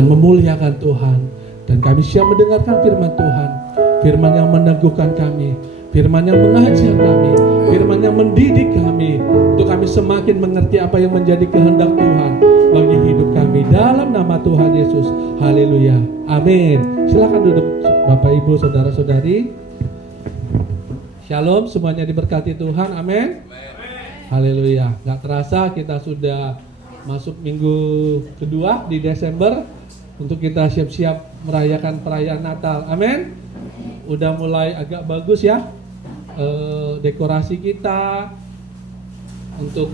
dan memuliakan Tuhan. Dan kami siap mendengarkan firman Tuhan, firman yang meneguhkan kami, firman yang mengajar kami, firman yang mendidik kami, untuk kami semakin mengerti apa yang menjadi kehendak Tuhan bagi hidup kami, dalam nama Tuhan Yesus. Haleluya, amin. Silakan duduk Bapak Ibu saudara-saudari. Shalom, semuanya diberkati Tuhan, amin. Haleluya. Gak terasa kita sudah masuk minggu kedua di Desember, untuk kita siap-siap merayakan perayaan Natal, amin. Udah mulai agak bagus ya dekorasi kita untuk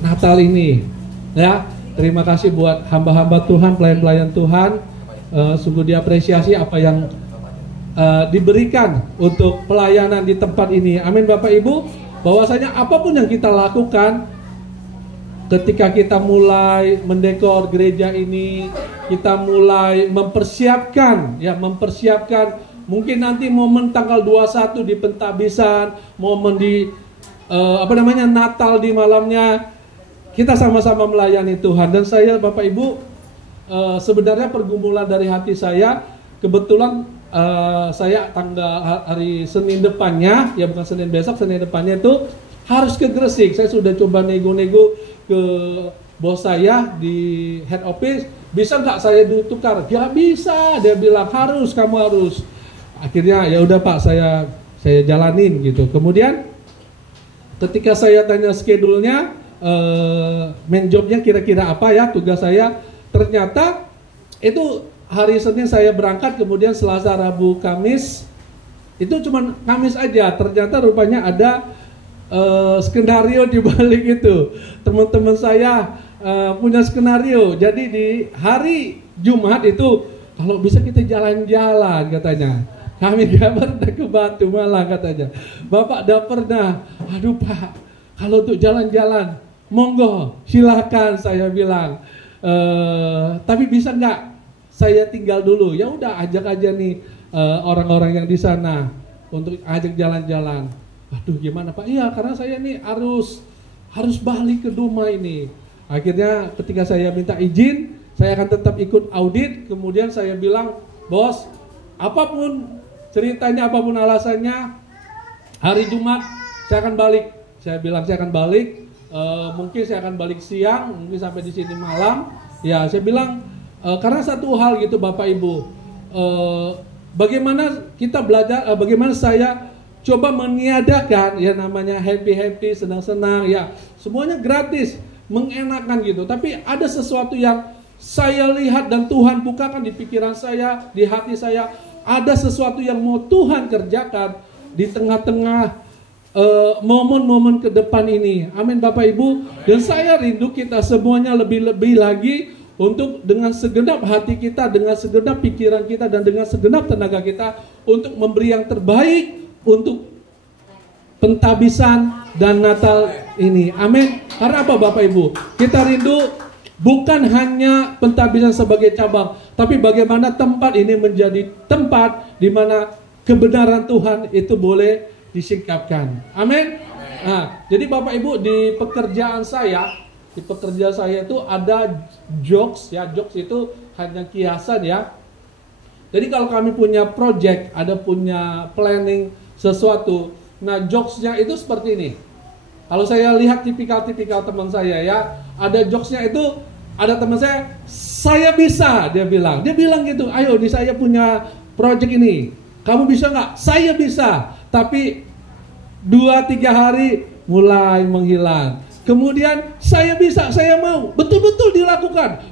Natal ini ya. Terima kasih buat hamba-hamba Tuhan, pelayan-pelayan Tuhan, sungguh diapresiasi apa yang diberikan untuk pelayanan di tempat ini, amin Bapak Ibu. Bahwasanya apapun yang kita lakukan, ketika kita mulai mendekor gereja ini, kita mulai mempersiapkan mungkin nanti momen tanggal 21 di pentabisan, momen di Natal di malamnya, kita sama-sama melayani Tuhan. Dan saya Bapak Ibu, sebenarnya pergumulan dari hati saya, kebetulan saya hari Senin depannya, ya bukan Senin besok, Senin depannya itu harus ke Gresik. Saya sudah coba nego-nego ke bos saya di head office, bisa nggak saya ditukar? Gak bisa, dia bilang kamu harus. Akhirnya ya udah Pak, saya jalanin gitu. Kemudian ketika saya tanya schedule-nya, main job-nya kira-kira apa ya, tugas saya, ternyata itu hari Senin saya berangkat, kemudian Selasa, Rabu, Kamis, itu cuma Kamis aja. Ternyata rupanya ada skenario di balik itu. Teman-teman saya punya skenario. Jadi di hari Jumat itu kalau bisa kita jalan-jalan katanya. Kami gak pernah ke Batu Malang katanya. Bapak udah pernah. Aduh Pak, kalau untuk jalan-jalan monggo silakan, saya bilang. Tapi bisa nggak saya tinggal dulu? Ya udah, ajak aja nih orang-orang yang di sana untuk ajak jalan-jalan. Aduh gimana Pak? Iya, karena saya nih harus balik ke rumah ini. Akhirnya ketika saya minta izin, saya akan tetap ikut audit. Kemudian saya bilang, bos, apapun ceritanya, apapun alasannya, hari Jumat saya akan balik. Saya bilang saya akan balik. Mungkin saya akan balik siang, mungkin sampai di sini malam. Ya, saya bilang karena satu hal gitu Bapak Ibu, bagaimana kita belajar, bagaimana saya coba meniadakan ya namanya happy, senang-senang, ya semuanya gratis, mengenakan gitu. Tapi ada sesuatu yang saya lihat dan Tuhan bukakan di pikiran saya, di hati saya, ada sesuatu yang mau Tuhan kerjakan di tengah-tengah momen-momen ke depan ini. Amin Bapak Ibu. Dan saya rindu kita semuanya lebih-lebih lagi untuk dengan segenap hati kita, dengan segenap pikiran kita, dan dengan segenap tenaga kita untuk memberi yang terbaik untuk pentabisan dan Natal ini. Amin. Karena apa Bapak Ibu? Kita rindu bukan hanya pentabisan sebagai cabang, tapi bagaimana tempat ini menjadi tempat di mana kebenaran Tuhan itu boleh disingkapkan. Amin. Nah, jadi Bapak Ibu, di pekerjaan saya itu ada jokes ya. Jokes itu hanya kiasan ya. Jadi kalau kami punya project, ada punya planning sesuatu, nah jokesnya itu seperti ini. Kalau saya lihat tipikal teman saya ya, ada jokesnya itu, ada teman saya bisa, dia bilang gitu, ayo nih saya punya project ini, kamu bisa nggak? Saya bisa, tapi 2-3 hari mulai menghilang. Kemudian saya bisa, saya mau, betul-betul dilakukan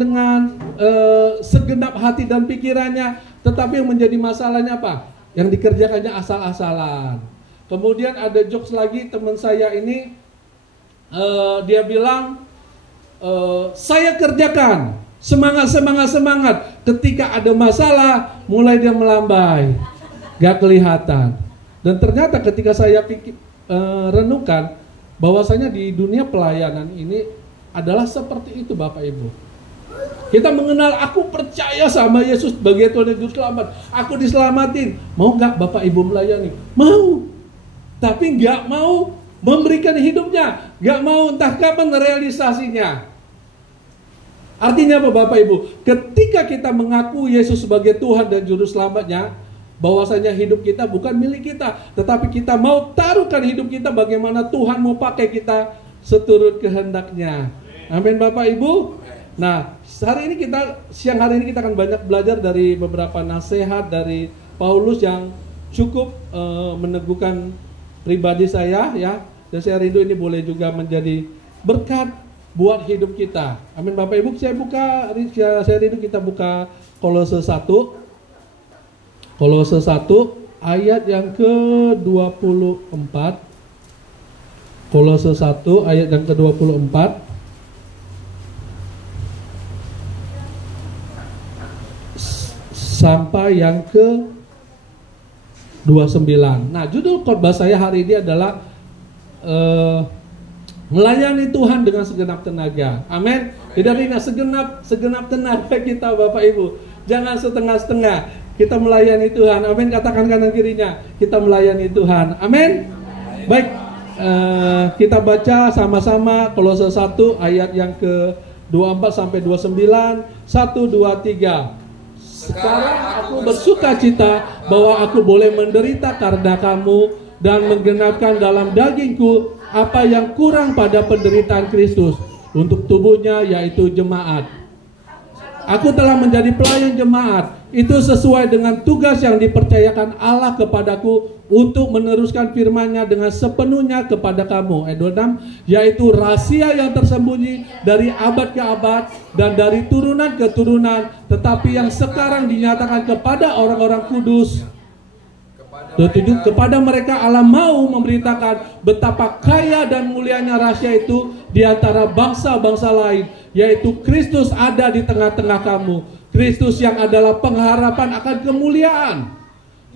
dengan segenap hati dan pikirannya. Tetapi yang menjadi masalahnya apa? Yang dikerjakannya asal-asalan. Kemudian ada jokes lagi, teman saya ini dia bilang, saya kerjakan, semangat. Ketika ada masalah, mulai dia melambai, gak kelihatan. Dan ternyata ketika saya renungkan, bahwasanya di dunia pelayanan ini adalah seperti itu Bapak Ibu. Kita mengenal, aku percaya sama Yesus sebagai Tuhan dan Juru Selamat, aku diselamatin. Mau gak Bapak Ibu melayani? Mau. Tapi gak mau memberikan hidupnya, gak mau, entah kapan realisasinya. Artinya apa Bapak Ibu? Ketika kita mengaku Yesus sebagai Tuhan dan Juru Selamatnya, bahwasanya hidup kita bukan milik kita, tetapi kita mau taruhkan hidup kita bagaimana Tuhan mau pakai kita seturut kehendaknya. Amin Bapak Ibu. Nah, siang hari ini kita akan banyak belajar dari beberapa nasihat dari Paulus yang cukup meneguhkan pribadi saya ya. Dan saya rindu ini boleh juga menjadi berkat buat hidup kita. Amin Bapak Ibu. Saya rindu kita buka Kolose 1. Kolose 1 ayat yang ke-24. Kolose 1 ayat yang ke-24. Sampai yang ke-29. Nah, judul khotbah saya hari ini adalah melayani Tuhan dengan segenap tenaga. Amin. Tidak ingat segenap tenaga kita Bapak Ibu. Jangan setengah-setengah. Kita melayani Tuhan. Amin. Katakan kanan kirinya, kita melayani Tuhan. Amin. Baik, kita baca sama-sama Kolose 1 ayat yang ke-24 sampai 29. 1, 2, 3. Sekarang aku bersukacita bahwa aku boleh menderita karena kamu dan menggenapkan dalam dagingku apa yang kurang pada penderitaan Kristus untuk tubuhnya, yaitu jemaat. Aku telah menjadi pelayan jemaat. Itu sesuai dengan tugas yang dipercayakan Allah kepadaku untuk meneruskan firman-Nya dengan sepenuhnya kepada kamu. Ayat 26, yaitu rahasia yang tersembunyi dari abad ke abad dan dari turunan ke turunan, tetapi yang sekarang dinyatakan kepada orang-orang kudus. Kepada mereka Allah mau memberitakan betapa kaya dan mulianya rahasia itu di antara bangsa-bangsa lain, yaitu Kristus ada di tengah-tengah kamu. Kristus yang adalah pengharapan akan kemuliaan.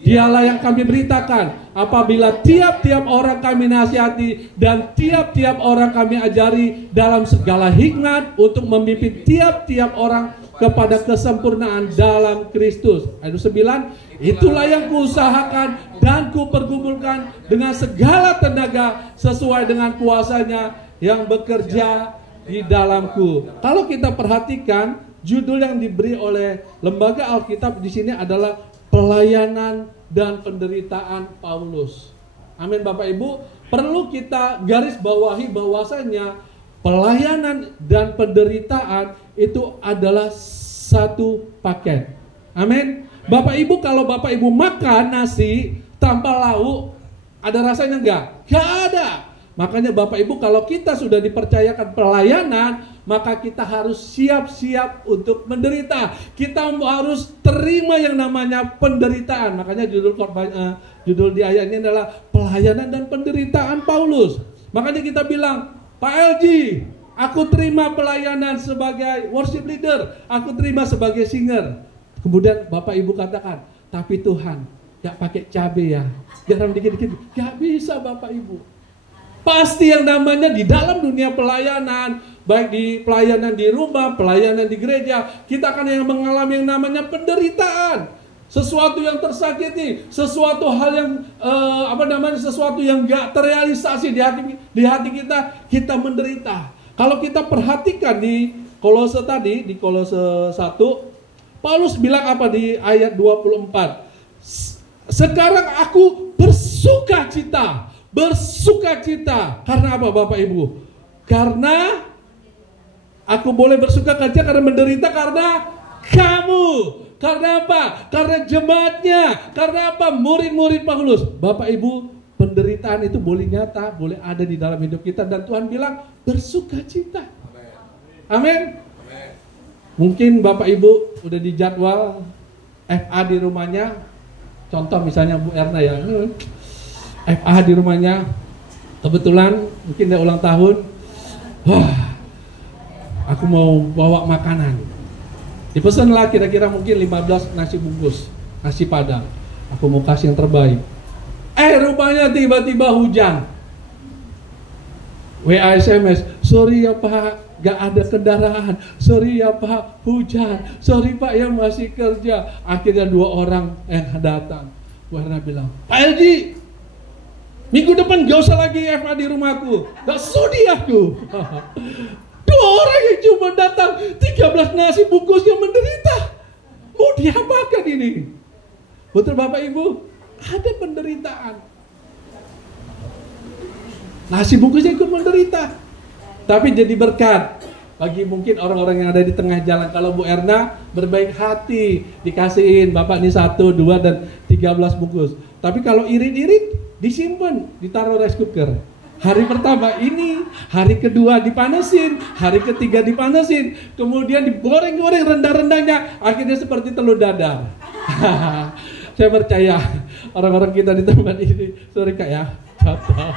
Dialah yang kami beritakan apabila tiap-tiap orang kami nasihati dan tiap-tiap orang kami ajari dalam segala hikmat untuk memimpin tiap-tiap orang kepada kesempurnaan dalam Kristus. Ayat 9, itulah yang kuusahakan dan kupergumulkan dengan segala tenaga sesuai dengan kuasanya yang bekerja di dalamku. Kalau kita perhatikan, judul yang diberi oleh Lembaga Alkitab di sini adalah pelayanan dan penderitaan Paulus. Amin Bapak Ibu. Perlu kita garis bawahi bahwasanya pelayanan dan penderitaan itu adalah satu paket. Amin. Bapak Ibu, kalau Bapak Ibu makan nasi tanpa lauk, ada rasanya enggak? Enggak ada. Makanya Bapak Ibu, kalau kita sudah dipercayakan pelayanan, maka kita harus siap-siap untuk menderita. Kita harus terima yang namanya penderitaan. Makanya judul di ayat ini adalah pelayanan dan penderitaan Paulus. Makanya kita bilang, Pak LG, aku terima pelayanan sebagai worship leader, aku terima sebagai singer. Kemudian Bapak Ibu katakan, tapi Tuhan gak pakai cabai ya, garam dikit-dikit. Gak bisa Bapak Ibu. Pasti yang namanya di dalam dunia pelayanan, baik di pelayanan di rumah, pelayanan di gereja, kita akan yang mengalami yang namanya penderitaan. Sesuatu yang tersakiti, sesuatu hal yang sesuatu yang gak terrealisasi di hati kita menderita. Kalau kita perhatikan di Kolose tadi, di Kolose 1, Paulus bilang apa di ayat 24? Sekarang aku bersukacita. Bersukacita. Karena apa Bapak Ibu? Karena aku boleh bersukacita karena menderita karena kamu. Karena apa? Karena jemaatnya. Karena apa? Murid-murid Paulus. Bapak Ibu, penderitaan itu boleh nyata, boleh ada di dalam hidup kita. Dan Tuhan bilang bersukacita. Amin. Mungkin Bapak Ibu udah dijadwal FA di rumahnya. Contoh misalnya Bu Erna ya, FA di rumahnya, kebetulan mungkin dia ulang tahun. Wah, aku mau bawa makanan. Dipesanlah kira-kira mungkin 15 nasi bungkus, nasi padang. Aku mau kasih yang terbaik. Rupanya tiba-tiba hujan. WA SMS, sorry ya Pak, gak ada kendaraan. Sorry ya Pak, hujan. Sorry Pak, yang masih kerja. Akhirnya 2 orang yang datang. Warna bilang, Pak LG, minggu depan gak usah lagi FA di rumahku. Gak sudi aku. 2 orang yang cuma datang 30 13 nasi bungkus yang menderita. Mau diapakan ini? Betul Bapak Ibu? Ada penderitaan. Nasi bungkusnya ikut menderita. Tapi jadi berkat bagi mungkin orang-orang yang ada di tengah jalan. Kalau Bu Erna berbaik hati, dikasihin Bapak ini 1, 2, dan 13 bungkus. Tapi kalau irit-irit, disimpan, ditaruh rice cooker. Hari pertama ini, hari kedua dipanasin, hari ketiga dipanasin, kemudian digoreng-goreng rendah-rendahnya, akhirnya seperti telur dadar. Saya percaya orang-orang kita di tempat ini, sorry Kak ya, contoh.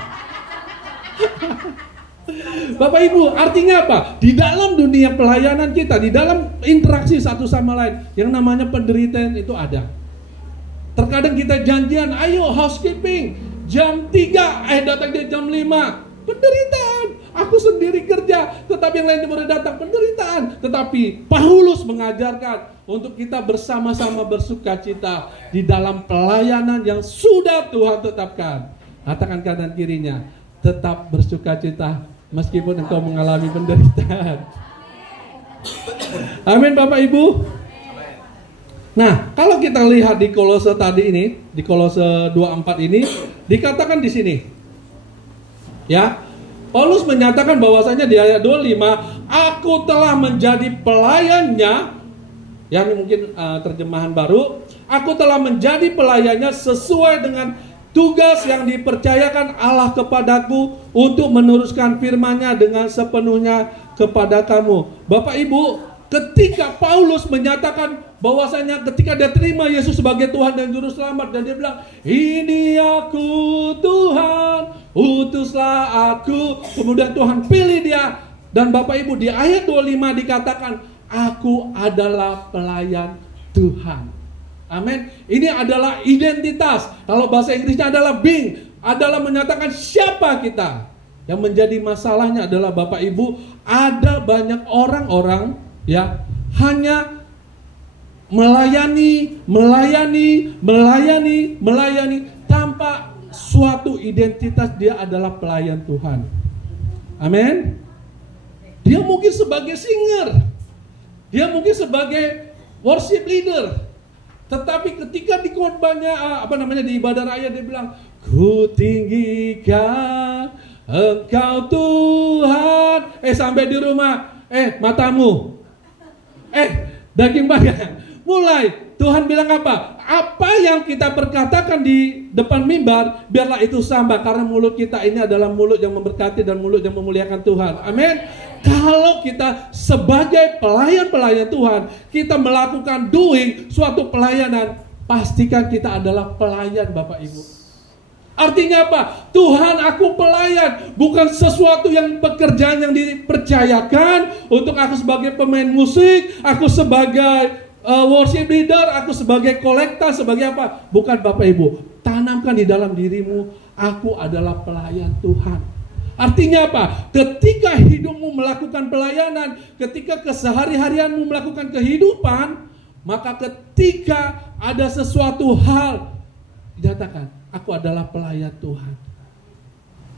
Bapak Ibu, artinya apa? Di dalam dunia pelayanan kita, di dalam interaksi satu sama lain, yang namanya penderitaan itu ada. Terkadang kita janjian, ayo housekeeping, jam 3, datang dia jam 5. Penderitaan. Aku sendiri kerja, tetapi yang lain baru datang. Penderitaan. Tetapi Paulus mengajarkan untuk kita bersama-sama bersuka cita di dalam pelayanan yang sudah Tuhan tetapkan. Katakan kanan kirinya, tetap bersuka cita meskipun engkau mengalami penderitaan. Amin Bapak Ibu. Nah, kalau kita lihat di Kolose tadi ini, di Kolose 2:4 ini, dikatakan di sini, ya, Paulus menyatakan bahwasanya di ayat 25, aku telah menjadi pelayannya, yang mungkin terjemahan baru, aku telah menjadi pelayannya sesuai dengan tugas yang dipercayakan Allah kepadaku untuk meneruskan firman-Nya dengan sepenuhnya kepada kamu. Bapak Ibu, ketika Paulus menyatakan bahwasanya ketika dia terima Yesus sebagai Tuhan dan Juru Selamat, dan dia bilang, ini aku Tuhan, utuslah aku. Kemudian Tuhan pilih dia. Dan Bapak Ibu, di ayat 25 dikatakan, aku adalah pelayan Tuhan. Amin. Ini adalah identitas. Kalau bahasa Inggrisnya adalah being, adalah menyatakan siapa kita. Yang menjadi masalahnya adalah Bapak Ibu, ada banyak orang-orang ya hanya melayani tanpa suatu identitas dia adalah pelayan Tuhan. Amin. Dia mungkin sebagai singer, dia mungkin sebagai worship leader, tetapi ketika di khotbahnya di ibadah raya dia bilang, ku tinggikan Engkau Tuhan. Sampai di rumah, matamu, daging badan. Mulai Tuhan bilang apa? Apa yang kita perkatakan di depan mimbar, biarlah itu sama, karena mulut kita ini adalah mulut yang memberkati dan mulut yang memuliakan Tuhan. Amin. Kalau kita sebagai pelayan-pelayan Tuhan, kita melakukan doing suatu pelayanan, pastikan kita adalah pelayan Bapak Ibu. Artinya apa? Tuhan, aku pelayan, bukan sesuatu yang pekerjaan yang dipercayakan untuk aku sebagai pemain musik, aku sebagai worship leader, aku sebagai kolektor, sebagai apa? Bukan Bapak Ibu. Tanamkan di dalam dirimu, aku adalah pelayan Tuhan. Artinya apa? Ketika hidupmu melakukan pelayanan, ketika kesehari-harianmu melakukan kehidupan, maka ketika ada sesuatu hal dikatakan, aku adalah pelayan Tuhan.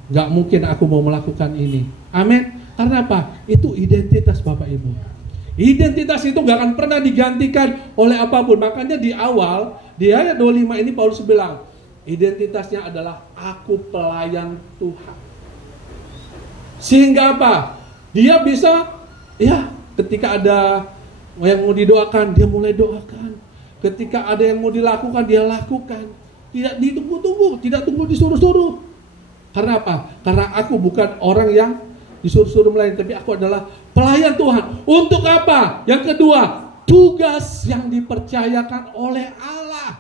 Gak mungkin aku mau melakukan ini. Amin. Karena apa? Itu identitas Bapak Ibu. Identitas itu gak akan pernah digantikan oleh apapun. Makanya di awal, di ayat 25 ini Paulus bilang, identitasnya adalah aku pelayan Tuhan. Sehingga apa? Dia bisa, ketika ada yang mau didoakan, dia mulai doakan. Ketika ada yang mau dilakukan, dia lakukan. Tidak ditunggu-tunggu, tidak tunggu disuruh-suruh. Karena apa? Karena aku bukan orang yang disuruh-suruh melayani, tapi aku adalah pelayan Tuhan. Untuk apa? Yang kedua, tugas yang dipercayakan oleh Allah.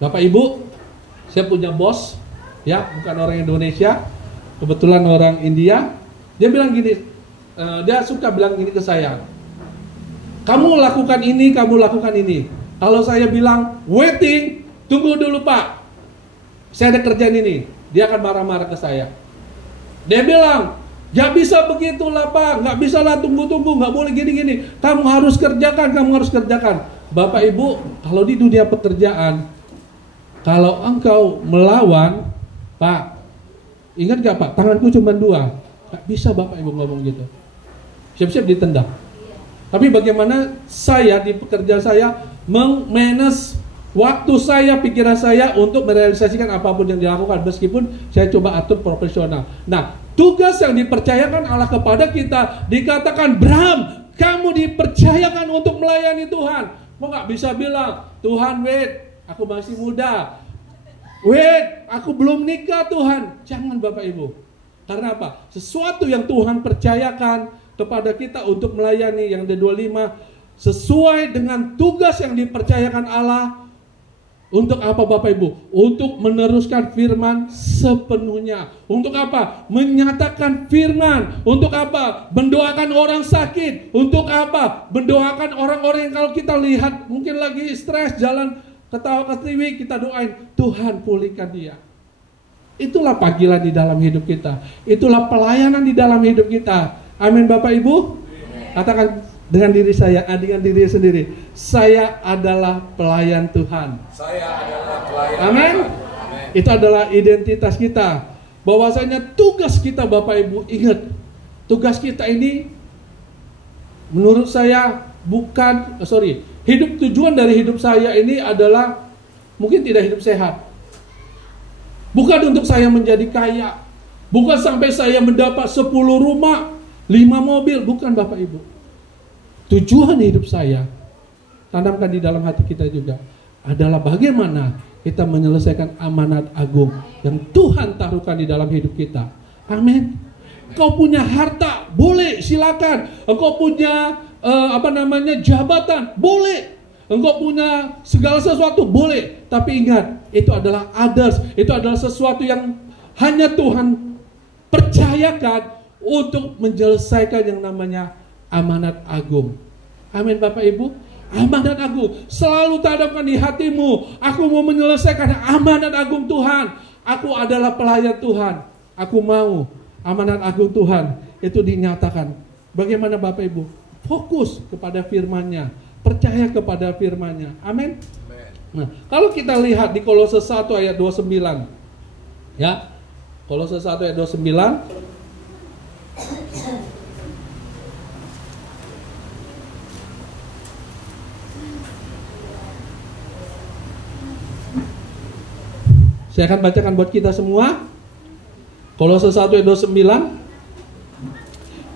Bapak Ibu, saya punya bos, bukan orang Indonesia, kebetulan orang India. Dia bilang gini, dia suka bilang gini ke saya, kamu lakukan ini, kamu lakukan ini. Kalau saya bilang waiting, tunggu dulu Pak, saya ada kerjaan ini, dia akan marah-marah ke saya. Dia bilang, gak bisa begitulah Pak, gak bisa lah tunggu-tunggu, gak boleh gini-gini. Kamu harus kerjakan. Bapak Ibu, kalau di dunia pekerjaan, kalau engkau melawan, Pak, ingat gak Pak, tanganku cuma 2. Gak bisa Bapak Ibu ngomong gitu. Siap-siap ditendang. Tapi bagaimana saya di pekerjaan saya meng-manage waktu saya, pikiran saya untuk merealisasikan apapun yang dilakukan, meskipun saya coba atur profesional. Nah, tugas yang dipercayakan Allah kepada kita dikatakan, Bram, kamu dipercayakan untuk melayani Tuhan. Mau nggak bisa bilang, Tuhan wait, aku masih muda, wait, aku belum nikah Tuhan. Jangan Bapak Ibu. Karena apa? Sesuatu yang Tuhan percayakan kepada kita untuk melayani, yang D25 sesuai dengan tugas yang dipercayakan Allah. Untuk apa Bapak Ibu? Untuk meneruskan firman sepenuhnya. Untuk apa? Menyatakan firman. Untuk apa? Mendoakan orang sakit. Untuk apa? Mendoakan orang-orang yang kalau kita lihat mungkin lagi stres, jalan ketawa-ketiwi, kita doain, Tuhan pulihkan dia. Itulah panggilan di dalam hidup kita. Itulah pelayanan di dalam hidup kita. Amin Bapak Ibu. Katakan dengan diri saya, dengan diri sendiri, saya adalah pelayan Tuhan. Saya adalah pelayan. Amin. Itu adalah identitas kita. Bahwasanya tugas kita Bapak Ibu, ingat, tugas kita ini menurut saya bukan, hidup tujuan dari hidup saya ini adalah mungkin tidak hidup sehat. Bukan untuk saya menjadi kaya. Bukan sampai saya mendapat 10 rumah, 5 mobil, bukan Bapak Ibu. Tujuan hidup saya, tanamkan di dalam hati kita juga, adalah bagaimana kita menyelesaikan amanat agung yang Tuhan taruhkan di dalam hidup kita. Amin. Kau punya harta, boleh, silakan. Engkau punya jabatan, boleh. Engkau punya segala sesuatu, boleh. Tapi ingat, itu adalah others, itu adalah sesuatu yang hanya Tuhan percayakan untuk menyelesaikan yang namanya amanat agung. Amin Bapak Ibu. Amanat agung selalu tanamkan di hatimu. Aku mau menyelesaikan amanat agung Tuhan. Aku adalah pelayan Tuhan. Aku mau amanat agung Tuhan itu dinyatakan. Bagaimana Bapak Ibu? Fokus kepada firman-Nya, percaya kepada firman-Nya. Amin. Nah, kalau kita lihat di Kolose 1 ayat 29. Ya. Kolose 1 ayat 29. Saya akan bacakan buat kita semua. Kolose 1 ayat 29.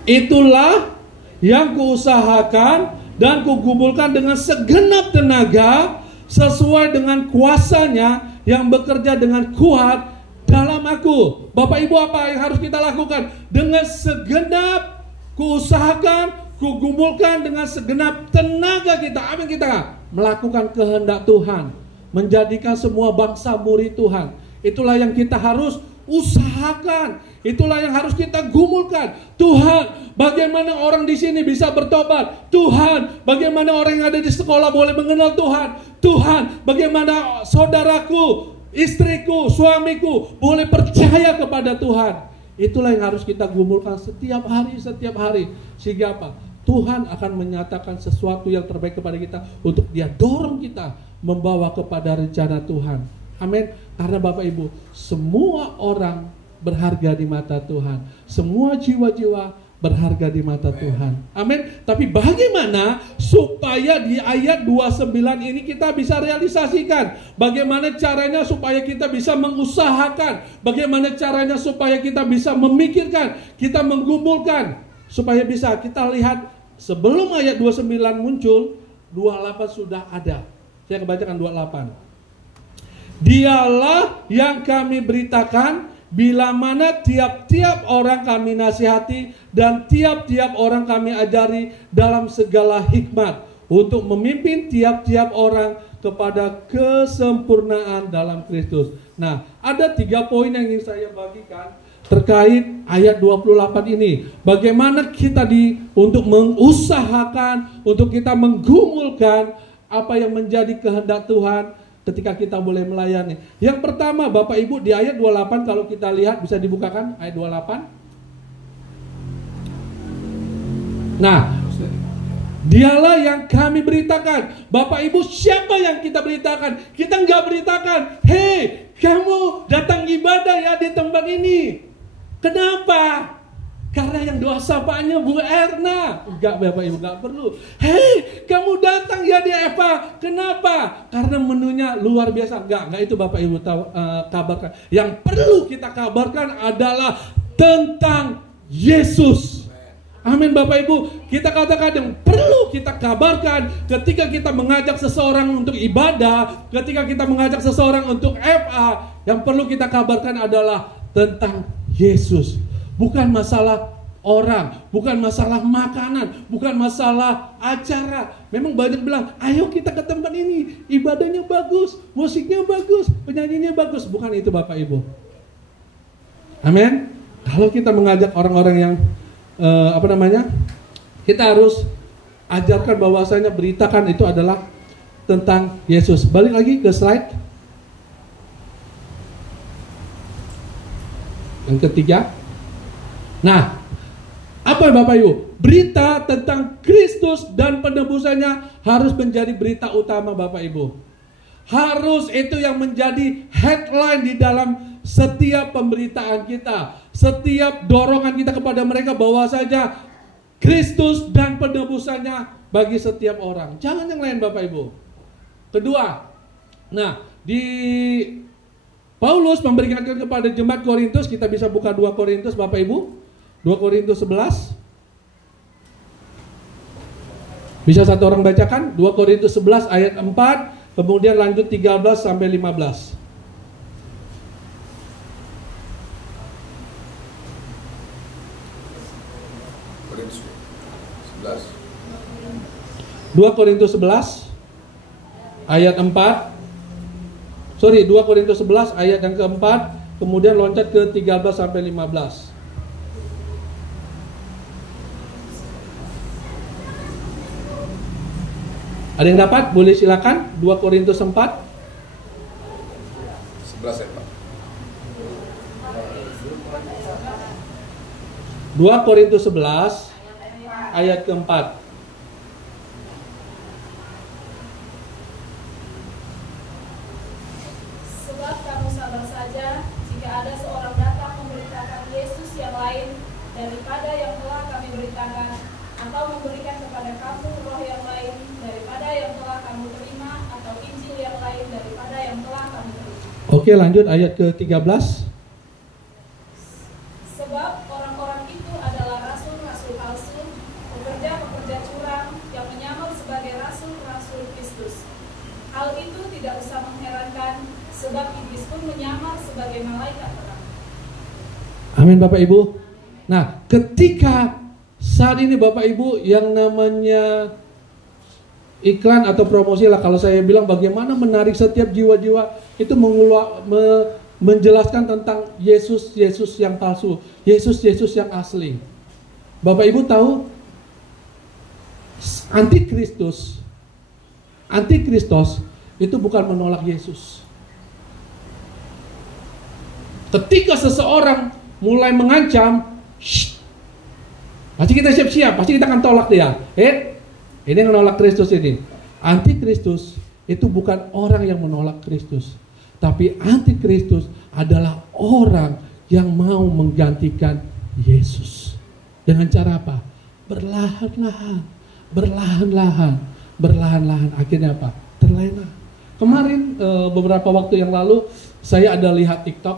Itulah yang kuusahakan dan kugumulkan dengan segenap tenaga sesuai dengan kuasanya yang bekerja dengan kuat dalam aku. Bapak Ibu, apa yang harus kita lakukan? Dengan segenap kuusahakan, kugumulkan dengan segenap tenaga kita. Amin, kita melakukan kehendak Tuhan, menjadikan semua bangsa murid Tuhan. Itulah yang kita harus usahakan. Itulah yang harus kita gumulkan. Tuhan, bagaimana orang di sini bisa bertobat? Tuhan, bagaimana orang yang ada di sekolah boleh mengenal Tuhan? Tuhan, bagaimana saudaraku, istriku, suamiku boleh percaya kepada Tuhan? Itulah yang harus kita gumulkan setiap hari. Sehingga apa? Tuhan akan menyatakan sesuatu yang terbaik kepada kita untuk Dia dorong kita membawa kepada rencana Tuhan. Amin. Karena Bapak Ibu, semua orang berharga di mata Tuhan. Semua jiwa-jiwa berharga di mata Tuhan. Amin. Tapi bagaimana supaya di ayat 29 ini kita bisa realisasikan? Bagaimana caranya supaya kita bisa mengusahakan? Bagaimana caranya supaya kita bisa memikirkan? Kita menggumulkan supaya bisa kita lihat sebelum ayat 29 muncul, 28 sudah ada. Saya kebacakan 28. Dialah yang kami beritakan, bila mana tiap-tiap orang kami nasihati dan tiap-tiap orang kami ajari dalam segala hikmat, untuk memimpin tiap-tiap orang kepada kesempurnaan dalam Kristus. Nah, ada 3 poin yang ingin saya bagikan terkait ayat 28 ini. Bagaimana kita untuk mengusahakan, untuk kita menggumulkan apa yang menjadi kehendak Tuhan ketika kita boleh melayani. Yang pertama Bapak Ibu, di ayat 28 kalau kita lihat, bisa dibukakan ayat 28. Nah, dialah yang kami beritakan. Bapak Ibu, siapa yang kita beritakan? Kita nggak beritakan, hei kamu datang ibadah ya di tempat ini. Kenapa? Karena yang doa sapanya Bu Erna. Enggak Bapak Ibu, enggak perlu. Hei, kamu datang ya di Eva. Kenapa? Karena menunya luar biasa. Enggak itu Bapak Ibu kabarkan. Yang perlu kita kabarkan adalah tentang Yesus. Amin Bapak Ibu. Kita katakan yang perlu kita kabarkan ketika kita mengajak seseorang untuk ibadah, ketika kita mengajak seseorang untuk FA, yang perlu kita kabarkan adalah tentang Yesus. Bukan masalah orang, bukan masalah makanan, bukan masalah acara. Memang banyak bilang, ayo kita ke tempat ini, ibadahnya bagus, musiknya bagus, penyanyinya bagus. Bukan itu Bapak Ibu. Amin. Kalau kita mengajak orang-orang yang kita harus ajarkan bahwasanya beritakan itu adalah tentang Yesus. Balik lagi ke slide yang ketiga. Nah, apa Bapak Ibu? Berita tentang Kristus dan penebusannya harus menjadi berita utama Bapak Ibu. Harus itu yang menjadi headline di dalam setiap pemberitaan kita, setiap dorongan kita kepada mereka bahwasanya Kristus dan penebusannya bagi setiap orang. Jangan yang lain Bapak Ibu. Kedua, nah di Paulus memberikan kepada jemaat Korintus, kita bisa buka 2 Korintus Bapak Ibu. 2 Korintus 11. Bisa satu orang bacakan? 2 Korintus 11 ayat 4, kemudian lanjut 13 sampai 15. Korintus 11. 2 Korintus 11 ayat 4. 2 Korintus 11 ayat yang keempat, kemudian loncat ke 13 sampai 15. Ada yang dapat? Boleh silakan. 2 Korintus 4 11 ayat 4. 2 Korintus 11 ayat keempat. Sebab kamu sabar saja jika ada seorang datang memberitakan Yesus yang lain daripada yang telah kami beritakan, atau memberikan kepada kamu roh yang lain daripada yang telah kamu terima, atau Injil yang lain daripada yang telah kamu terima. Oke, lanjut ayat ke-13. Sebab orang-orang itu adalah rasul-rasul palsu, pekerja-pekerja curang yang menyamar sebagai rasul-rasul Kristus. Hal itu tidak usah mengherankan, sebab iblis pun menyamar sebagai malaikat terang. Amin Bapak Ibu. Nah, ketika saat ini Bapak Ibu yang namanya iklan atau promosi lah, kalau saya bilang bagaimana menarik setiap jiwa-jiwa itu menjelaskan tentang Yesus yang palsu, Yesus yang asli. Bapak Ibu tahu antikristus itu bukan menolak Yesus. Ketika seseorang mulai mengancam, pasti kita siap-siap, pasti kita akan tolak dia. Ini yang menolak Kristus ini. Antikristus itu bukan orang yang menolak Kristus, tapi antikristus adalah orang yang mau menggantikan Yesus. Dengan cara apa? Berlahan-lahan. Akhirnya apa? Terlena. Kemarin beberapa waktu yang lalu saya ada lihat TikTok.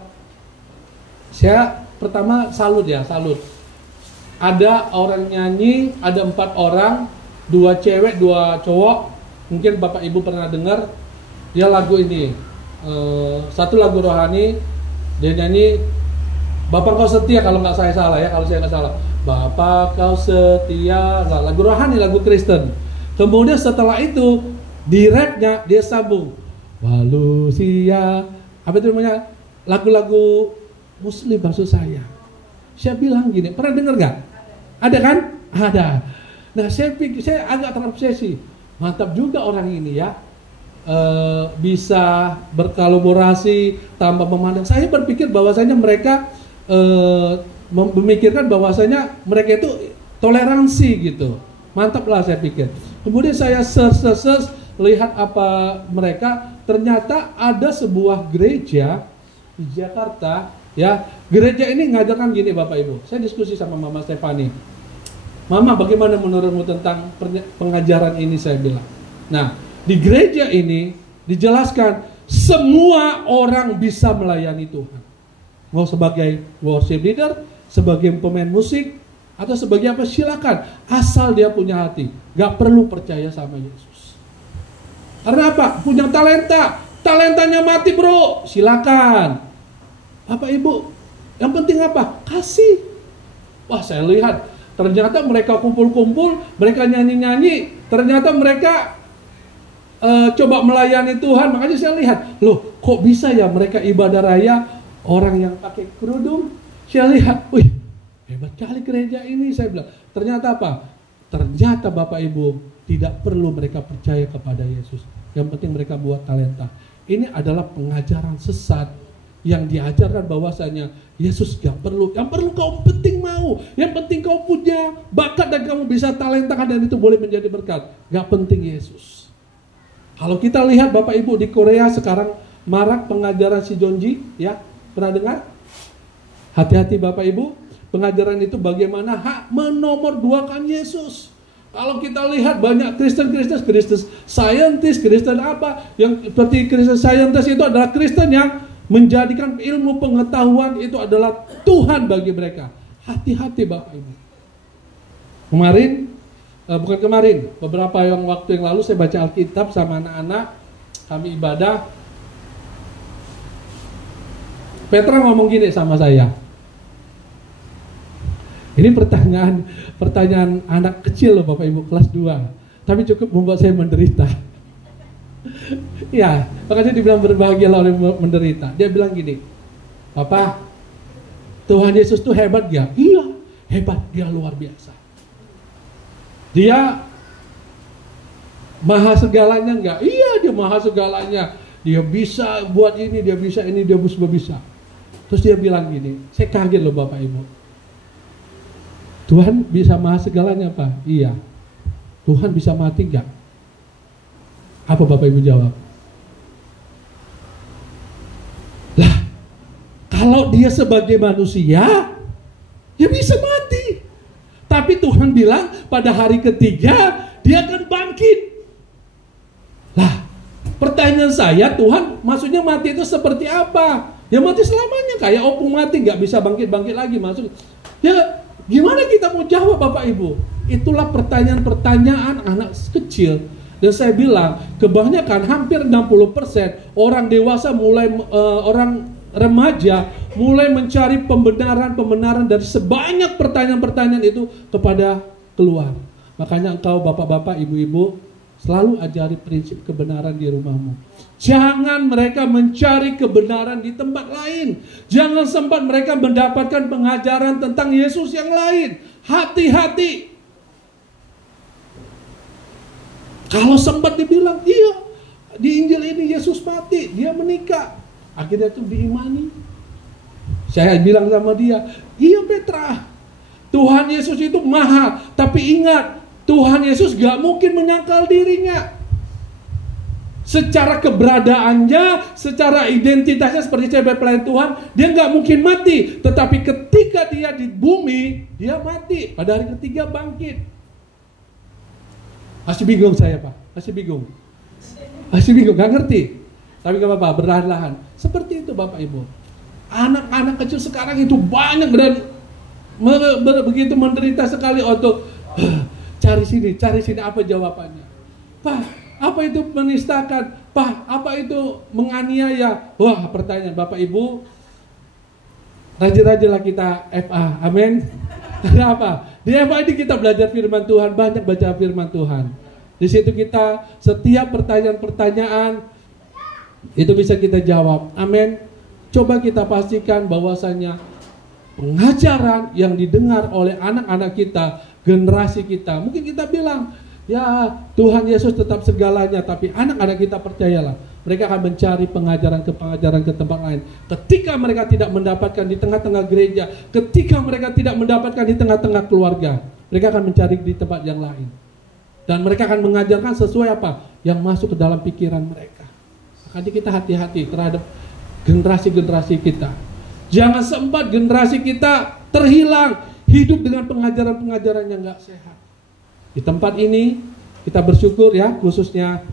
Saya pertama salut. Ada orang nyanyi, ada 4 orang, 2 cewek, 2 cowok. Mungkin Bapak Ibu pernah dengar. Dia lagu ini, satu lagu rohani. Dia nyanyi, Bapak kau setia, kalau nggak saya salah ya, kalau saya nggak salah. Bapak kau setia, lagu rohani, lagu Kristen. Kemudian setelah itu di rapnya dia sambung, Walusia, apa itu namanya, lagu-lagu Muslim maksud saya. Saya bilang gini, pernah dengar nggak? Ada kan? Ada. Nah saya agak terobsesi. Mantap juga orang ini ya, bisa berkolaborasi tanpa memandang. Saya berpikir bahwasanya mereka memikirkan bahwasanya mereka itu toleransi gitu. Mantap lah saya pikir. Kemudian saya search lihat apa mereka. Ternyata ada sebuah gereja di Jakarta Ya, gereja ini ngajarkan gini Bapak Ibu. Saya diskusi sama Mama Stefani. Mama, bagaimana menurutmu tentang pengajaran ini, saya bilang. Nah, di gereja ini dijelaskan semua orang bisa melayani Tuhan. Mau sebagai worship leader, sebagai pemain musik, atau sebagai apa, silakan. Asal dia punya hati. Gak perlu percaya sama Yesus. Karena apa? Punya talenta. Talentanya mati bro, silakan. Bapak Ibu, yang penting apa? Kasih. Wah, saya lihat ternyata mereka kumpul-kumpul, mereka nyanyi-nyanyi, ternyata mereka coba melayani Tuhan. Makanya saya lihat, loh kok bisa ya mereka ibadah raya orang yang pakai kerudung. Saya lihat, wih hebat kali gereja ini, saya bilang. Ternyata apa? Ternyata Bapak Ibu tidak perlu mereka percaya kepada Yesus. Yang penting mereka buat talenta. Ini adalah pengajaran sesat yang diajarkan bahwasanya Yesus gak perlu. Yang perlu kau penting mau. Yang penting kau punya bakat dan kamu bisa talentakan dan itu boleh menjadi berkat. Gak penting Yesus. Kalau kita lihat Bapak Ibu di Korea sekarang marak pengajaran si Jonji, ya pernah dengar? Hati-hati Bapak Ibu, pengajaran itu bagaimana menomorduakan Yesus. Kalau kita lihat banyak Kristen scientist, Kristen apa yang seperti Kristen scientist itu adalah Kristen yang menjadikan ilmu pengetahuan itu adalah Tuhan bagi mereka. Hati-hati Bapak Ibu. Beberapa waktu yang lalu saya baca Alkitab sama anak-anak, kami ibadah. Petra ngomong gini sama saya. Ini pertanyaan anak kecil loh Bapak Ibu, kelas 2. Tapi cukup membuat saya menderita. Ya, makanya dibilang berbahagialah orang menderita. Dia bilang gini, Papa, Tuhan Yesus tuh hebat gak? Iya, hebat, dia luar biasa. Dia maha segalanya enggak? Iya, dia maha segalanya. Dia bisa buat ini, dia bisa ini, dia bisa. Terus dia bilang gini, saya kaget loh Bapak Ibu. Tuhan bisa maha segalanya apa? Iya. Tuhan bisa mati enggak? Apa Bapak Ibu jawab? Lah, kalau dia sebagai manusia, dia bisa mati. Tapi Tuhan bilang pada hari ketiga dia akan bangkit. Lah, pertanyaan saya, Tuhan maksudnya mati itu seperti apa? Ya mati selamanya, kayak opung mati nggak bisa bangkit lagi masuk. Ya gimana kita mau jawab Bapak Ibu? Itulah pertanyaan-pertanyaan anak kecil. Dan saya bilang kebanyakan hampir 60% orang dewasa orang remaja mulai mencari pembenaran dari sebanyak pertanyaan-pertanyaan itu kepada keluar. Makanya engkau bapak-bapak, ibu-ibu selalu ajari prinsip kebenaran di rumahmu. Jangan mereka mencari kebenaran di tempat lain. Jangan sempat mereka mendapatkan pengajaran tentang Yesus yang lain. Hati-hati. Kalau sempat dibilang, iya, di Injil ini Yesus mati, dia menikah. Akhirnya itu diimani. Saya bilang sama dia, iya Petra, Tuhan Yesus itu maha. Tapi ingat, Tuhan Yesus gak mungkin menyangkal dirinya. Secara keberadaannya, secara identitasnya seperti sebagai pelayan Tuhan, dia gak mungkin mati. Tetapi ketika dia di bumi, dia mati. Pada hari ketiga bangkit. Masih bingung saya Pak, masih bingung, gak ngerti. Tapi gak apa-apa, berlahan-lahan. Seperti itu Bapak Ibu. Anak-anak kecil sekarang itu banyak dan begitu menderita sekali untuk cari sini apa jawabannya. Pak, apa itu menistakan? Pak, apa itu menganiaya? Wah, pertanyaan Bapak Ibu. Rajin-rajinlah kita FA, amin. Kenapa? Di FA ini kita belajar firman Tuhan, banyak baca firman Tuhan. Di situ kita setiap pertanyaan-pertanyaan itu bisa kita jawab. Amin. Coba kita pastikan bahwasanya pengajaran yang didengar oleh anak-anak kita, generasi kita, mungkin kita bilang, ya Tuhan Yesus tetap segalanya, tapi anak-anak kita percayalah, mereka akan mencari pengajaran ke tempat lain. Ketika mereka tidak mendapatkan di tengah-tengah gereja, ketika mereka tidak mendapatkan di tengah-tengah keluarga, mereka akan mencari di tempat yang lain. Dan mereka akan mengajarkan sesuai apa yang masuk ke dalam pikiran mereka. Makanya kita hati-hati terhadap generasi-generasi kita. Jangan sempat generasi kita terhilang hidup dengan pengajaran-pengajaran yang gak sehat. Di tempat ini kita bersyukur ya, khususnya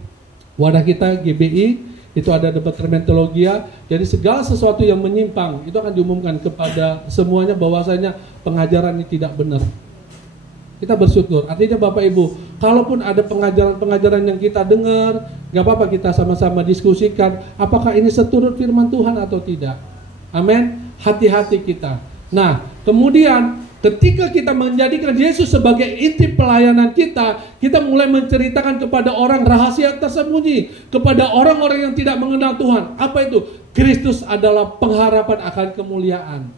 wadah kita GBI itu ada departementologia. Jadi segala sesuatu yang menyimpang itu akan diumumkan kepada semuanya bahwasanya pengajaran ini tidak benar. Kita bersyukur. Artinya Bapak Ibu, kalaupun ada pengajaran-pengajaran yang kita dengar, gak apa-apa kita sama-sama diskusikan apakah ini seturut firman Tuhan atau tidak. Amin. Hati-hati kita. Nah, kemudian ketika kita menjadikan Yesus sebagai inti pelayanan kita, kita mulai menceritakan kepada orang rahasia tersembunyi, kepada orang-orang yang tidak mengenal Tuhan. Apa itu? Kristus adalah pengharapan akan kemuliaan.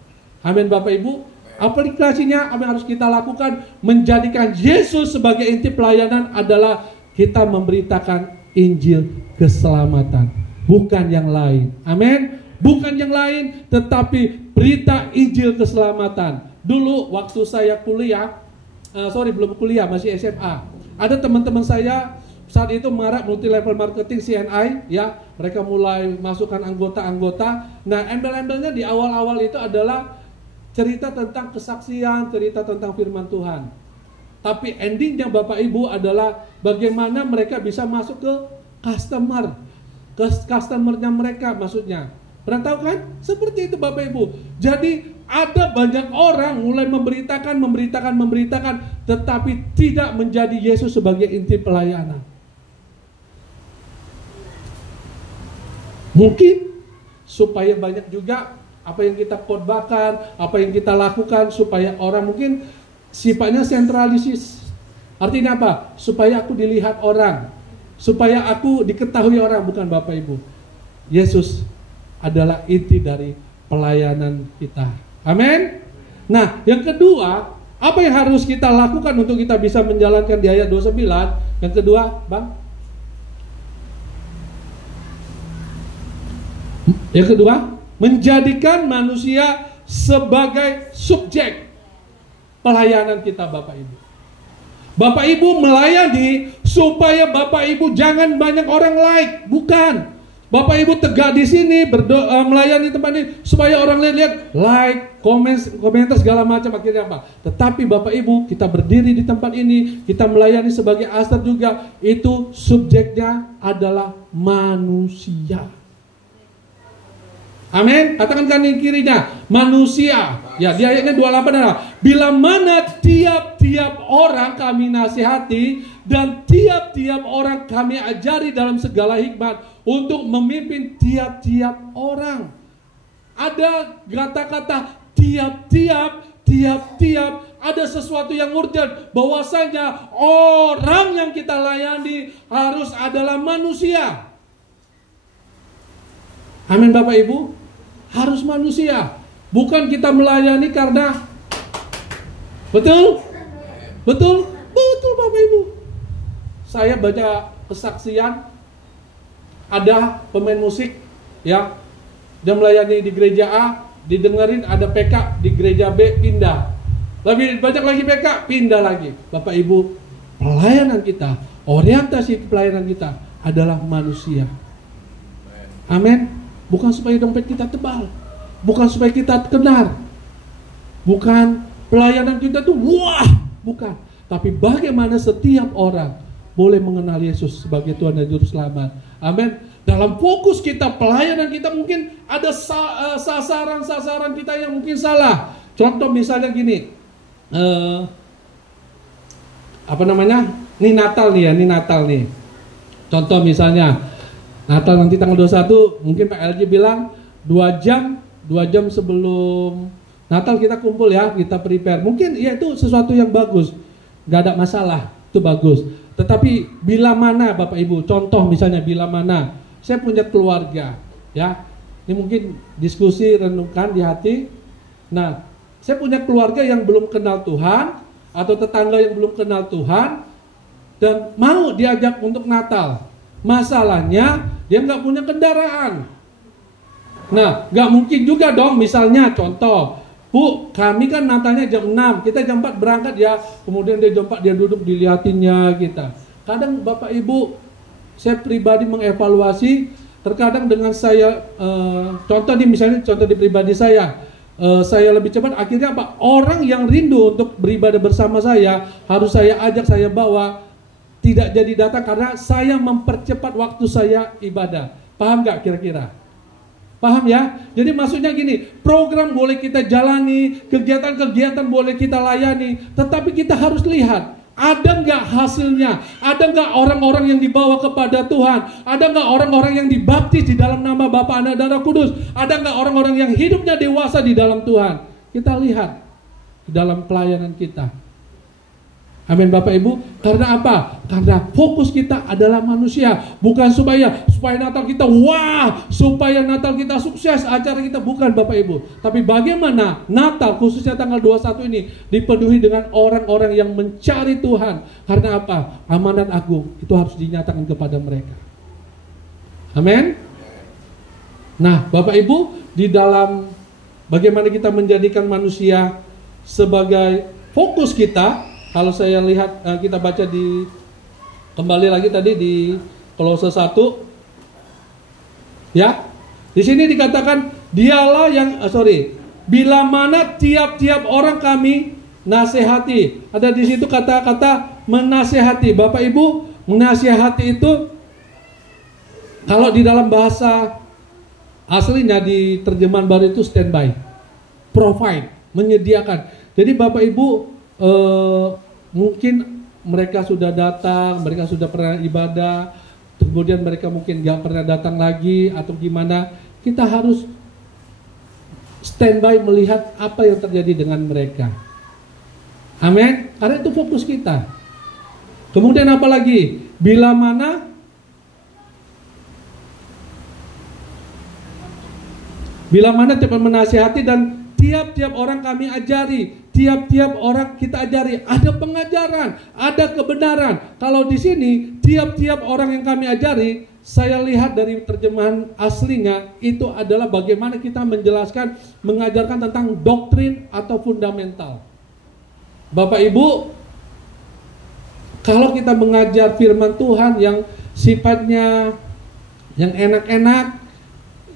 Amin Bapak Ibu. Aplikasinya apa yang harus kita lakukan? Menjadikan Yesus sebagai inti pelayanan adalah kita memberitakan Injil keselamatan, bukan yang lain. Amin. Bukan yang lain, tetapi berita Injil keselamatan. Dulu waktu saya kuliah, belum kuliah, masih SMA. Ada teman-teman saya saat itu mengarah multi level marketing CNI, ya, mereka mulai masukkan anggota-anggota. Nah, embel-embelnya di awal-awal itu adalah cerita tentang kesaksian, cerita tentang firman Tuhan. Tapi endingnya Bapak Ibu adalah bagaimana mereka bisa masuk ke customernya mereka maksudnya. Pernah tahu kan? Seperti itu Bapak Ibu. Jadi ada banyak orang mulai memberitakan, tetapi tidak menjadi Yesus sebagai inti pelayanan. Mungkin supaya banyak juga apa yang kita khotbahkan, apa yang kita lakukan, supaya orang mungkin sifatnya sentralisis. Artinya apa? Supaya aku dilihat orang, supaya aku diketahui orang, bukan Bapak Ibu. Yesus adalah inti dari pelayanan kita. Amin. Nah, yang kedua, apa yang harus kita lakukan untuk kita bisa menjalankan di ayat 29? Yang kedua, Bang. Yang kedua, menjadikan manusia sebagai subjek pelayanan kita Bapak Ibu. Bapak Ibu melayani supaya Bapak Ibu jangan banyak orang like, bukan. Bapak Ibu tegak di sini berdoa, melayani tempat ini supaya orang lihat, like, komentar segala macam, akhirnya apa? Tetapi Bapak Ibu, kita berdiri di tempat ini, kita melayani sebagai asar juga, itu subjeknya adalah manusia. Amin. Katakan kanan kirinya, manusia. Ya, di ayatnya 28 adalah bila mana tiap-tiap orang kami nasihati dan tiap-tiap orang kami ajari dalam segala hikmat untuk memimpin tiap-tiap orang. Ada kata-kata tiap-tiap, ada sesuatu yang urgent, bahwasanya orang yang kita layani harus adalah manusia. Amin Bapak Ibu. Harus manusia. Bukan kita melayani karena betul Bapak Ibu. Saya baca kesaksian, ada pemain musik ya, dia melayani di gereja A, didengerin ada PK di gereja B, pindah. Lebih banyak lagi PK, pindah lagi. Bapak Ibu, pelayanan kita, orientasi pelayanan kita adalah manusia. Amin. Bukan supaya dompet kita tebal, bukan supaya kita tenar, bukan pelayanan kita tuh wah, bukan. Tapi bagaimana setiap orang boleh mengenal Yesus sebagai Tuhan dan Juru Selamat. Amin. Dalam fokus kita, pelayanan kita mungkin ada sasaran-sasaran kita yang mungkin salah. Contoh misalnya gini, Ini Natal nih. Contoh misalnya Natal nanti tanggal 21, mungkin Pak LG bilang 2 jam sebelum Natal kita kumpul ya, kita prepare. Mungkin ya itu sesuatu yang bagus, gak ada masalah, itu bagus. Tetapi bila mana Bapak Ibu, contoh misalnya bila mana saya punya keluarga ya, ini mungkin diskusi renungkan di hati. Nah, saya punya keluarga yang belum kenal Tuhan, atau tetangga yang belum kenal Tuhan, dan mau diajak untuk Natal. Masalahnya dia nggak punya kendaraan. Nah, nggak mungkin juga dong. Misalnya contoh, Bu, kami kan Natalnya jam 6, kita jam 4 berangkat ya. Kemudian dia jam 4 dia duduk dilihatinnya kita. Kadang Bapak Ibu, saya pribadi mengevaluasi, Terkadang dengan saya, contoh di pribadi saya lebih cepat, akhirnya apa? Orang yang rindu untuk beribadah bersama saya, harus saya ajak, saya bawa, tidak jadi datang karena saya mempercepat waktu saya ibadah. Paham gak kira-kira? Paham ya? Jadi maksudnya gini, program boleh kita jalani, kegiatan-kegiatan boleh kita layani, tetapi kita harus lihat, ada nggak hasilnya? Ada nggak orang-orang yang dibawa kepada Tuhan? Ada nggak orang-orang yang dibaptis di dalam nama Bapa, Anak, dan Roh Kudus? Ada nggak orang-orang yang hidupnya dewasa di dalam Tuhan? Kita lihat di dalam pelayanan kita. Amin Bapak Ibu. Karena apa? Karena fokus kita adalah manusia. Bukan supaya Natal kita supaya Natal kita sukses, acara kita, bukan Bapak Ibu. Tapi bagaimana Natal khususnya tanggal 21 ini dipenuhi dengan orang-orang yang mencari Tuhan. Karena apa? Amanat agung itu harus dinyatakan kepada mereka. Amin. Nah Bapak Ibu, di dalam bagaimana kita menjadikan manusia sebagai fokus kita. Kalau saya lihat, kita baca kembali lagi tadi di Kolose 1, ya, di sini dikatakan dialah yang, bila mana tiap-tiap orang kami nasihati. Ada di situ kata-kata menasihati. Bapak Ibu, menasihati itu kalau di dalam bahasa aslinya di terjemahan baru itu standby, provide, menyediakan. Jadi Bapak Ibu, mungkin mereka sudah datang, mereka sudah pernah ibadah, kemudian mereka mungkin gak pernah datang lagi atau gimana. Kita harus standby melihat apa yang terjadi dengan mereka. Amin. Karena itu fokus kita. Kemudian apa lagi? Bila mana tiap menasihati dan tiap-tiap orang kami ajari. Tiap-tiap orang kita ajari, ada pengajaran, ada kebenaran. Kalau di sini tiap-tiap orang yang kami ajari, saya lihat dari terjemahan aslinya itu adalah bagaimana kita menjelaskan, mengajarkan tentang doktrin atau fundamental. Bapak Ibu, kalau kita mengajar firman Tuhan yang sifatnya yang enak-enak,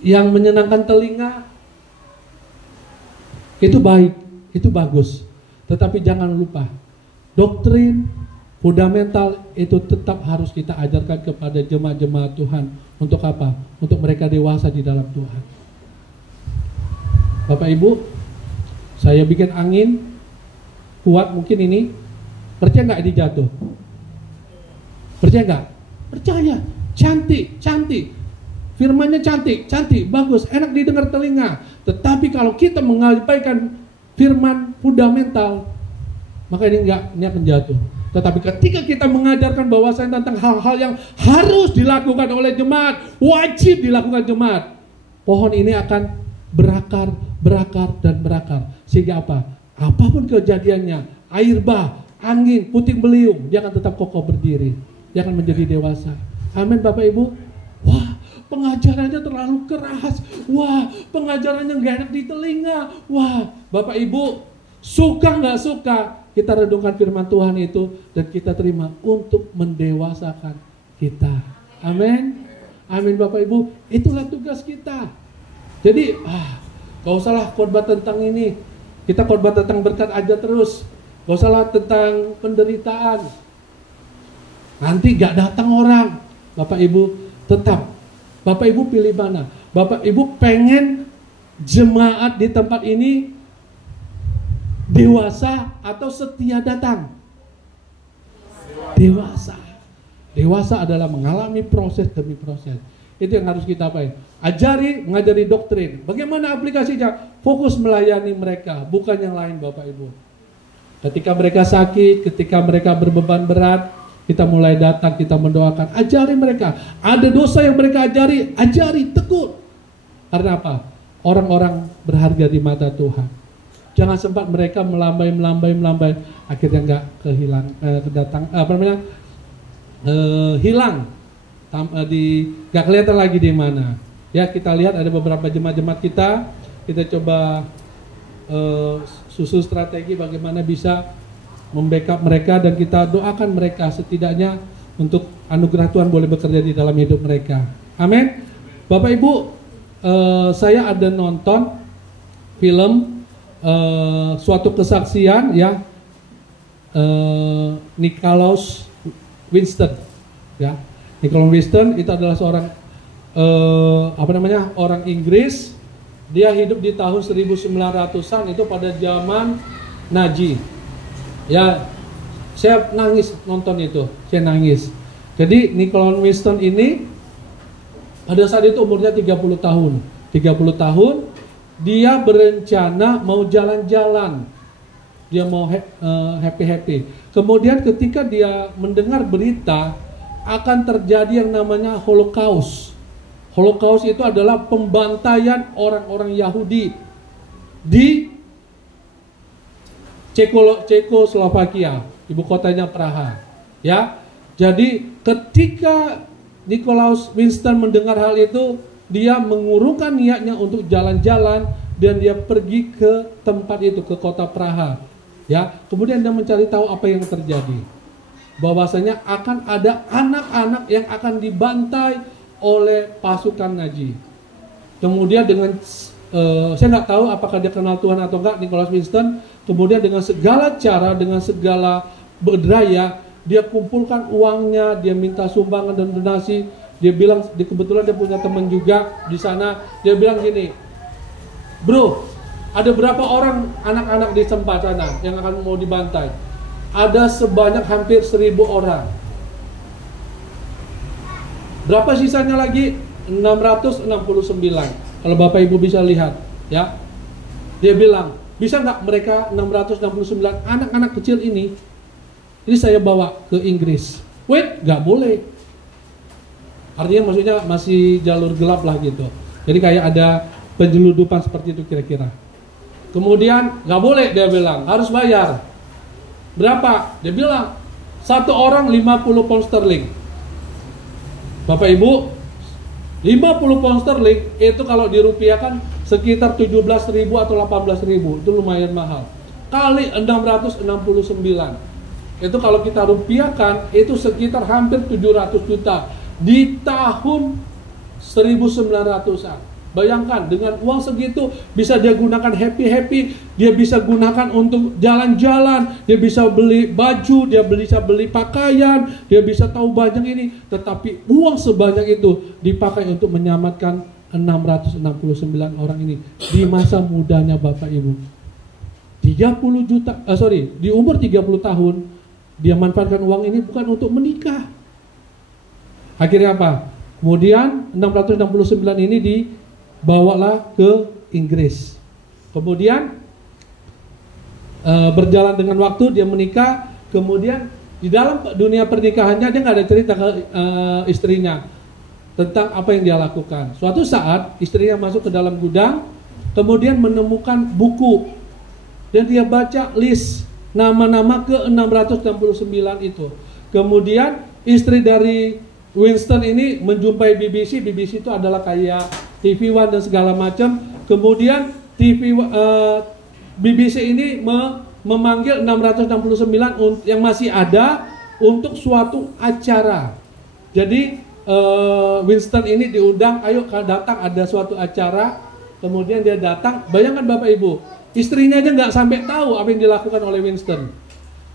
yang menyenangkan telinga, itu baik. Itu bagus, tetapi jangan lupa doktrin fundamental itu tetap harus kita ajarkan kepada jemaat-jemaat Tuhan. Untuk apa? Untuk mereka dewasa di dalam Tuhan. Bapak Ibu, saya bikin angin kuat mungkin ini, percaya nggak ini jatuh? Percaya nggak? Percaya. Cantik. Firmannya cantik, bagus, enak didengar telinga. Tetapi kalau kita menyampaikan firman fundamental, maka ini akan jatuh. Tetapi ketika kita mengajarkan bahwasanya tentang hal-hal yang harus dilakukan oleh jemaat, wajib dilakukan jemaat, pohon ini akan berakar, dan berakar. Sehingga apa? Apapun kejadiannya, air bah, angin, puting beliung, dia akan tetap kokoh berdiri. Dia akan menjadi dewasa. Amin Bapak Ibu. Wah, pengajarannya terlalu keras. Wah, pengajarannya gak enak di telinga. Wah, Bapak Ibu, suka gak suka, kita renungkan firman Tuhan itu dan kita terima untuk mendewasakan kita. Amin. Amin Bapak Ibu, itulah tugas kita. Jadi, gak usahlah khotbah tentang ini. Kita khotbah tentang berkat aja terus. Gak usahlah tentang penderitaan. Nanti gak datang orang. Bapak Ibu, tetap Bapak Ibu pilih mana? Bapak Ibu pengen jemaat di tempat ini dewasa atau setia datang? Dewasa. Dewasa adalah mengalami proses demi proses. Itu yang harus kita apain? Ngajari doktrin. Bagaimana aplikasinya? Fokus melayani mereka, bukan yang lain Bapak Ibu. Ketika mereka sakit, ketika mereka berbeban berat, kita mulai datang, kita mendoakan, ajari mereka. Ada dosa yang mereka ajari, tegur. Karena apa? Orang-orang berharga di mata Tuhan. Jangan sempat mereka melambai, akhirnya nggak hilang, nggak kelihatan lagi di mana. Ya, kita lihat ada beberapa jemaat-jemaat kita coba susun strategi bagaimana bisa membackup mereka dan kita doakan mereka setidaknya untuk anugerah Tuhan boleh bekerja di dalam hidup mereka. Amin. Bapak Ibu, saya ada nonton film suatu kesaksian ya, Nikolaus Winston ya. Nikolaus Winston itu adalah seorang orang Inggris. Dia hidup di tahun 1900-an, itu pada zaman Nazi. Ya, saya nangis nonton itu, saya nangis. Jadi Nikolaus Winston ini pada saat itu umurnya 30 tahun. 30 tahun dia berencana mau jalan-jalan. Dia mau happy-happy. Kemudian ketika dia mendengar berita akan terjadi yang namanya Holocaust. Holocaust itu adalah pembantaian orang-orang Yahudi di Cekoslovakia, ibu kotanya Praha. Ya, jadi ketika Nikolaus Winston mendengar hal itu, dia mengurungkan niatnya untuk jalan-jalan dan dia pergi ke tempat itu, ke kota Praha. Ya, kemudian dia mencari tahu apa yang terjadi. Bahwasanya akan ada anak-anak yang akan dibantai oleh pasukan Nazi. Kemudian dengan saya nggak tahu apakah dia kenal Tuhan atau enggak, Nikolaus Winston. Kemudian dengan segala cara, dengan segala berdaya, dia kumpulkan uangnya, dia minta sumbangan dan donasi. Dia bilang, kebetulan dia punya teman juga di sana. Dia bilang gini, bro, ada berapa orang anak-anak di tempat sana yang akan mau dibantai? Ada sebanyak hampir 1000 orang. Berapa sisanya lagi? 669. Kalau Bapak Ibu bisa lihat, ya. Dia bilang, bisa nggak mereka 669 anak-anak kecil ini saya bawa ke Inggris? Wait, nggak boleh. Artinya maksudnya masih jalur gelap lah gitu. Jadi kayak ada penjeludupan seperti itu kira-kira. Kemudian nggak boleh, dia bilang, harus bayar. Berapa? Dia bilang, satu orang 50 pound sterling. Bapak Ibu, 50 pound sterling itu kalau dirupiahkan sekitar 17.000 atau 18.000. Itu lumayan mahal. Kali 669. Itu kalau kita rupiahkan itu sekitar hampir 700 juta di tahun 1900-an. Bayangkan dengan uang segitu bisa dia gunakan happy-happy, dia bisa gunakan untuk jalan-jalan, dia bisa beli baju, dia bisa beli pakaian, dia bisa tahu banyak ini. Tetapi uang sebanyak itu dipakai untuk menyelamatkan 669 orang ini di masa mudanya Bapak Ibu. 30 juta, di umur 30 tahun dia manfaatkan uang ini bukan untuk menikah. Akhirnya apa? Kemudian 669 ini dibawalah ke Inggris. Kemudian berjalan dengan waktu dia menikah. Kemudian di dalam dunia pernikahannya dia nggak ada cerita ke istrinya tentang apa yang dia lakukan. Suatu saat istrinya masuk ke dalam gudang, kemudian menemukan buku dan dia baca list nama-nama ke 669 itu. Kemudian istri dari Winston ini menjumpai BBC. BBC itu adalah kayak TV One dan segala macam. Kemudian BBC ini memanggil 669 yang masih ada untuk suatu acara. Jadi Winston ini diundang, ayo datang, ada suatu acara. Kemudian dia datang. Bayangkan Bapak Ibu, istrinya aja nggak sampai tahu apa yang dilakukan oleh Winston.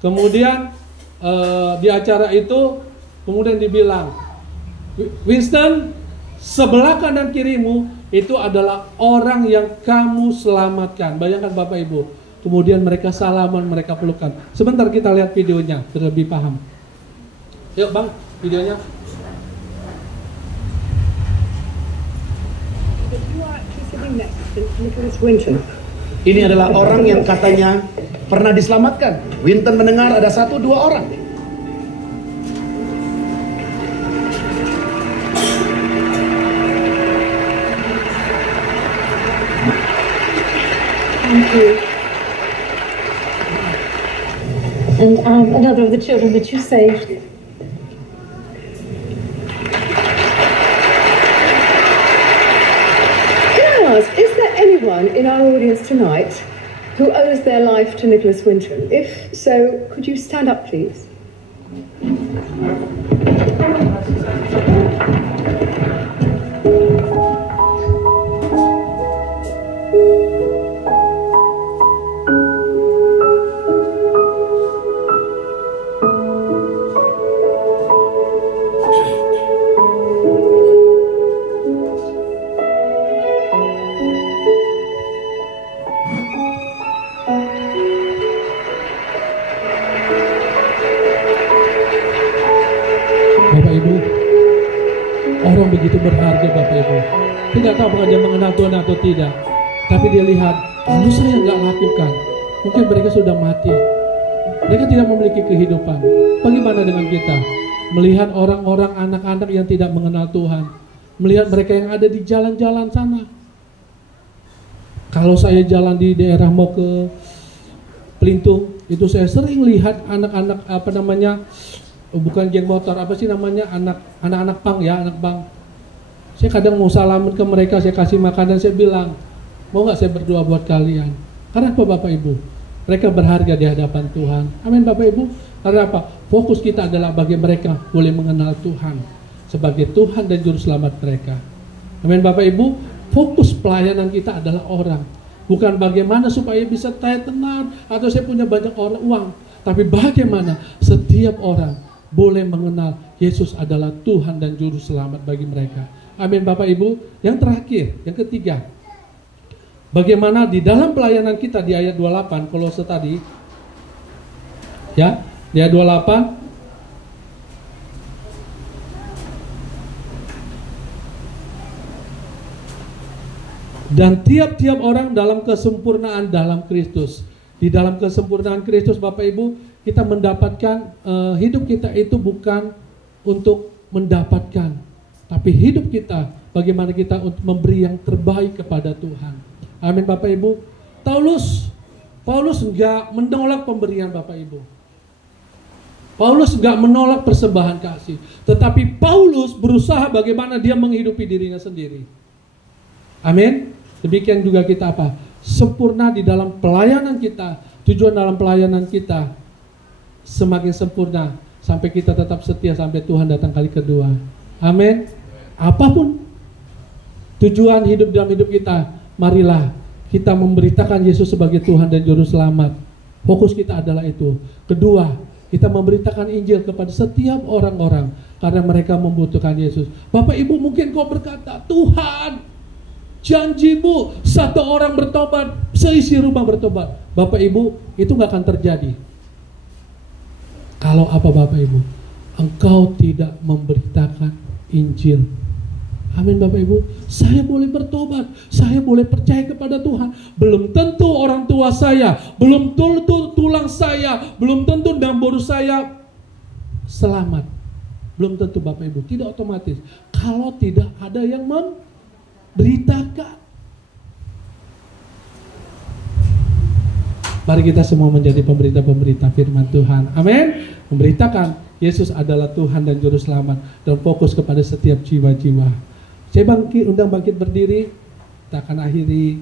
Kemudian di acara itu kemudian dibilang, Winston, sebelah kanan kirimu itu adalah orang yang kamu selamatkan. Bayangkan Bapak Ibu. Kemudian mereka salaman, mereka pelukan. Sebentar kita lihat videonya, biar lebih paham. Yuk Bang, videonya. Ini adalah orang yang katanya pernah diselamatkan. Winston mendengar ada 1-2 orang. Thank you. And another of the children that you saved. Is there anyone in our audience tonight who owes their life to Nicholas Winton? If so, could you stand up, please? begitu berharga Bapak Ibu. Dia nggak tahu apakah dia mengenal Tuhan atau tidak. Tapi dia lihat, kalau saya nggak lakukan, mungkin mereka sudah mati. Mereka tidak memiliki kehidupan. Bagaimana dengan kita? Melihat orang-orang, anak-anak yang tidak mengenal Tuhan. Melihat mereka yang ada di jalan-jalan sana. Kalau saya jalan di daerah mau ke Pelintung, itu saya sering lihat anak-anak bukan geng motor, anak-anak pang ya, anak pang. Saya kadang mau salaman ke mereka, saya kasih makanan, saya bilang, mau nggak saya berdoa buat kalian? Karena apa Bapak Ibu? Mereka berharga di hadapan Tuhan. Amin Bapak Ibu. Karena apa? Fokus kita adalah bagi mereka boleh mengenal Tuhan sebagai Tuhan dan Juru Selamat mereka. Amin Bapak Ibu. Fokus pelayanan kita adalah orang. Bukan bagaimana supaya bisa saya tenang atau saya punya banyak uang. Tapi bagaimana setiap orang boleh mengenal Yesus adalah Tuhan dan Juru Selamat bagi mereka. Amin Bapak Ibu. Yang terakhir, yang ketiga. Bagaimana di dalam pelayanan kita di ayat 28 Kolose tadi. Ya, di ayat 28. Dan tiap-tiap orang dalam kesempurnaan dalam Kristus. Di dalam kesempurnaan Kristus Bapak Ibu, kita mendapatkan hidup kita itu bukan untuk mendapatkan, tapi hidup kita bagaimana kita untuk memberi yang terbaik kepada Tuhan. Amin Bapak Ibu. Paulus enggak menolak pemberian Bapak Ibu. Paulus enggak menolak persembahan kasih, tetapi Paulus berusaha bagaimana dia menghidupi dirinya sendiri. Amin. Demikian juga kita apa? Sempurna di dalam pelayanan kita. Tujuan dalam pelayanan kita semakin sempurna sampai kita tetap setia sampai Tuhan datang kali kedua. Amin. Apapun tujuan hidup dalam hidup kita, marilah kita memberitakan Yesus sebagai Tuhan dan Juru Selamat. Fokus kita adalah itu. Kedua, kita memberitakan Injil kepada setiap orang-orang karena mereka membutuhkan Yesus. Bapak Ibu mungkin kau berkata, Tuhan, janjimu satu orang bertobat, seisi rumah bertobat. Bapak Ibu, itu gak akan terjadi kalau apa Bapak Ibu? Engkau tidak memberitakan Injil. Amin Bapak Ibu. Saya boleh bertobat, saya boleh percaya kepada Tuhan. Belum tentu orang tua saya, belum tentu tulang saya, belum tentu dambur saya selamat. Belum tentu Bapak Ibu, tidak otomatis. Kalau tidak ada yang memberitakan. Mari kita semua menjadi pemberita-pemberita firman Tuhan. Amin. Memberitakan Yesus adalah Tuhan dan Juru Selamat dan fokus kepada setiap jiwa-jiwa. Saya undang bangkit berdiri. Kita akan akhiri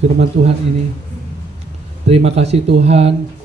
firman Tuhan ini. Terima kasih Tuhan.